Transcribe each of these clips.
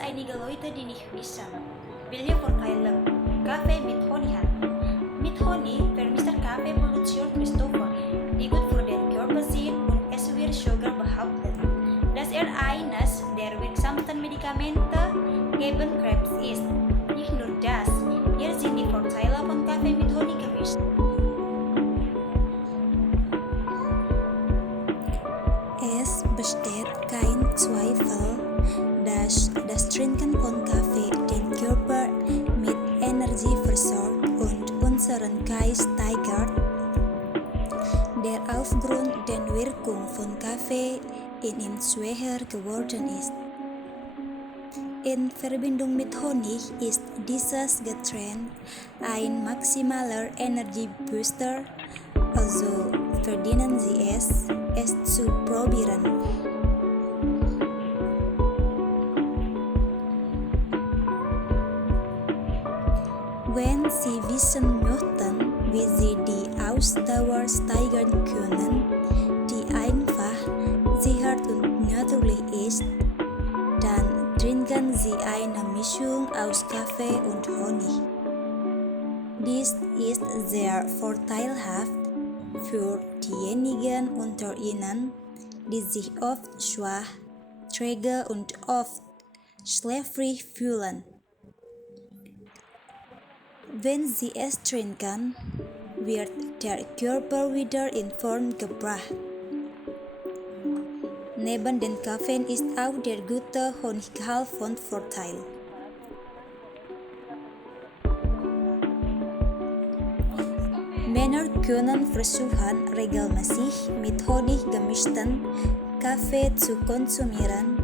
einige Leute, die nicht wissen, welche Vorteile Kaffee mit Honig hat. Mit Honig vermischter Kaffeeproduktion Christopher, die gut für den Körper sind und es wird sogar behauptet, dass eines der wirksamsten Medikamente gegen Krebs ist. Nicht nur das, hier sind die Vorteile von Kaffee mit Honig gemischt. Es besteht kein Zweifel, dass das Trinken von Kaffee den Körper mit Energie versorgt und unseren Geist steigert, der aufgrund der Wirkung von Kaffee in ihm schwächer geworden ist. In Verbindung mit Honig ist dieses Getränk ein maximaler Energiebooster, also verdienen Sie es zu probieren. Wenn Sie wissen möchten, wie Sie die Ausdauer steigern können, die einfach, sicher und natürlich ist, dann trinken Sie eine Mischung aus Kaffee und Honig. Dies ist sehr vorteilhaft für diejenigen unter Ihnen, die sich oft schwach, träge und oft schläfrig fühlen. Wenn Sie es trinken, wird der Körper wieder in Form gebracht. Neben dem Koffein ist auch der gute Honiggehalt von Vorteil. Männer können versuchen, regelmäßig mit Honig gemischten Kaffee zu konsumieren,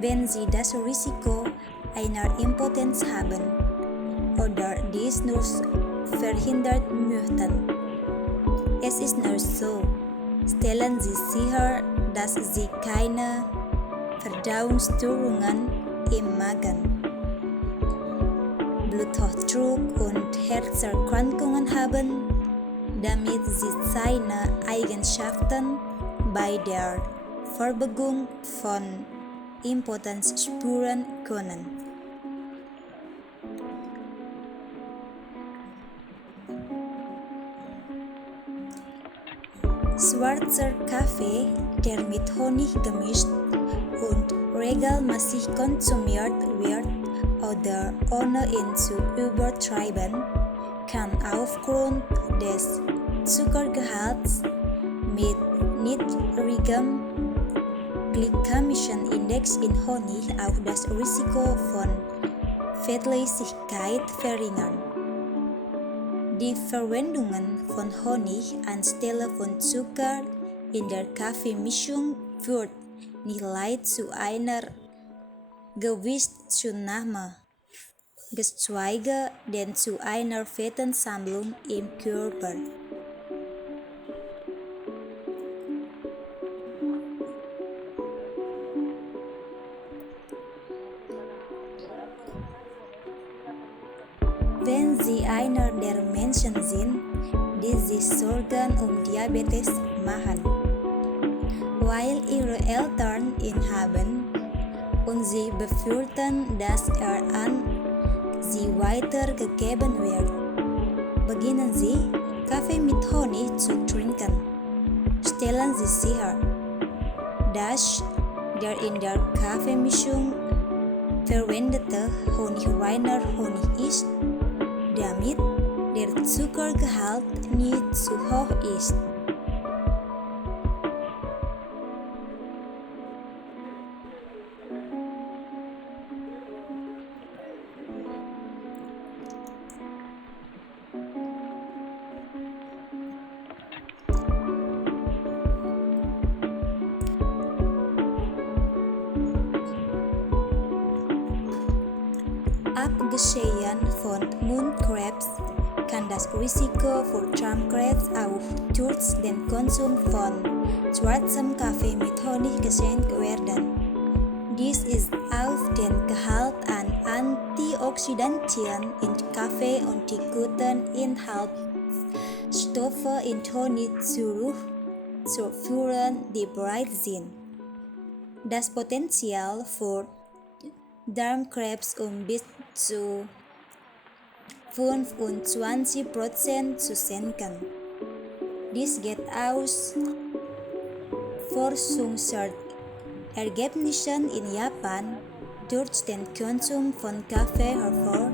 wenn sie das Risiko einer Impotenz haben oder dies nur verhindern möchten. Es ist nur so, stellen Sie sicher, dass Sie keine Verdauungsstörungen im Magen, Bluthochdruck und Herzerkrankungen haben, damit Sie seine Eigenschaften bei der Vorbeugung von Impotenz spüren können. Schwarzer Kaffee, der mit Honig gemischt und regelmäßig konsumiert wird oder ohne ihn zu übertreiben, kann aufgrund des Zuckergehalts mit niedrigem glykämischen Index in Honig auch das Risiko von Fettlesigkeit verringern. Die Verwendung von Honig anstelle von Zucker in der Kaffeemischung führt nicht leicht zu einer Gewichtszunahme, geschweige denn zu einer Fettansammlung im Körper. Wenn Sie einer der Menschen sind, die sich Sorgen um Diabetes machen, weil Ihre Eltern ihn haben und Sie befürchten, dass er an Sie weitergegeben wird, beginnen Sie, Kaffee mit Honig zu trinken. Stellen Sie sicher, dass der in der Kaffeemischung verwendete Honig reiner Honig ist, damit der Zuckergehalt nicht zu hoch ist. Abgesehen von Mundkrebs kann das Risiko für Darmkrebs auch durch den Konsum von schwarzem Kaffee mit Honig gesenkt werden. Dies ist auf den Gehalt an Antioxidantien in Kaffee und die guten Inhaltsstoffe in Honig zurückzuführen, die bereit sind. Das Potenzial für Darmkrebs bis zu 25% zu senken. Dies geht aus Forschungsergebnissen in Japan durch den Konsum von Kaffee hervor,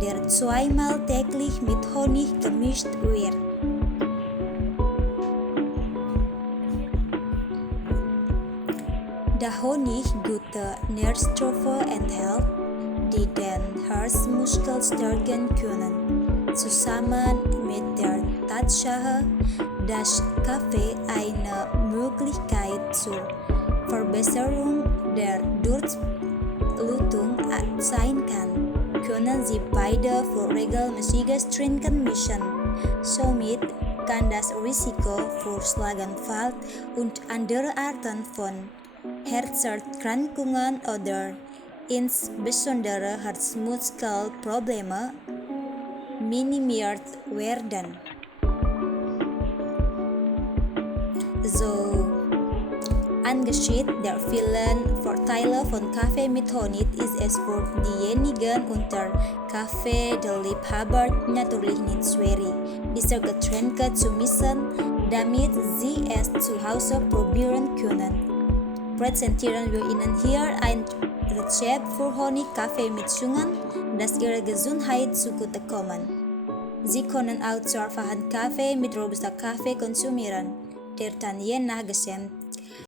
der zweimal täglich mit Honig gemischt wird. Da Honig gute Nährstoffe enthält, die den Herzmuskel stärken können, zusammen mit der Tatsache, dass Kaffee eine Möglichkeit zur Verbesserung der Durchblutung sein kann, können Sie beide für regelmäßiges Trinken mischen. Somit kann das Risiko für Schlaganfall und andere Arten von Herzerkrankungen oder insbesondere Herzmuskelprobleme minimiert werden. So, angesichts der vielen Vorteile von Kaffee mit Honig ist es für diejenigen unter Kaffee-Liebhaber natürlich nicht schwierig, diese Getränke zu mischen, damit Sie es zu Hause probieren können. Präsentieren wir Ihnen hier ein Rezept für Honig-Kaffee-Mischungen, das Ihrer Gesundheit zugutekommen. Sie können auch zartwachen Kaffee mit Robusta Kaffee konsumieren, der dann je nach Geschmack